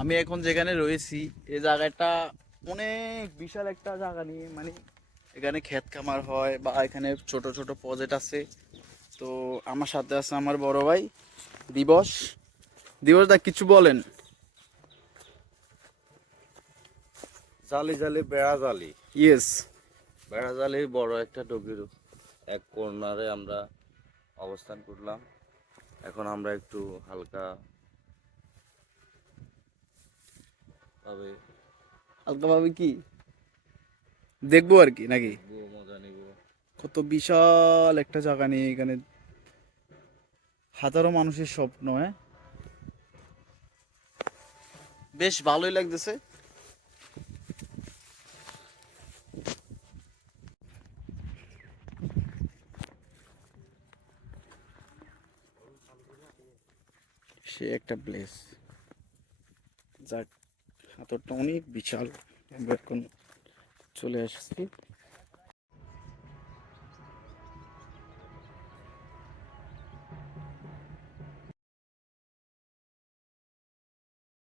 আমি এখন যেখানে রয়েছি এই জায়গাটা অনেক বিশাল একটা জায়গা নিয়ে, মানে এখানে ক্ষেত খামার হয় বা এখানে ছোট ছোট প্রজেক্ট আছে। তো আমার সাথে আছে আমার বড় ভাই দিবস। দিবস দা কিছু বলেন। জালি জালি বেড়া জালি, ইয়েস। বেড়া জালির বড় একটা ডগির এক কর্নারে আমরা অবস্থান করলাম। এখন আমরা একটু হালকা ভাবে হালকাভাবে কি দেখবো আর কি নাকি? দেখবো, মজা নিব। কত বিশাল একটা জায়গা নিয়ে এখানে হাজারো মানুষের স্বপ্ন। হ্যাঁ, বেশ ভালোই লাগতেছে। সে একটা প্লেস, যাক হাতরটা অনেক বিশাল। আমরা এখন চলে আসছি।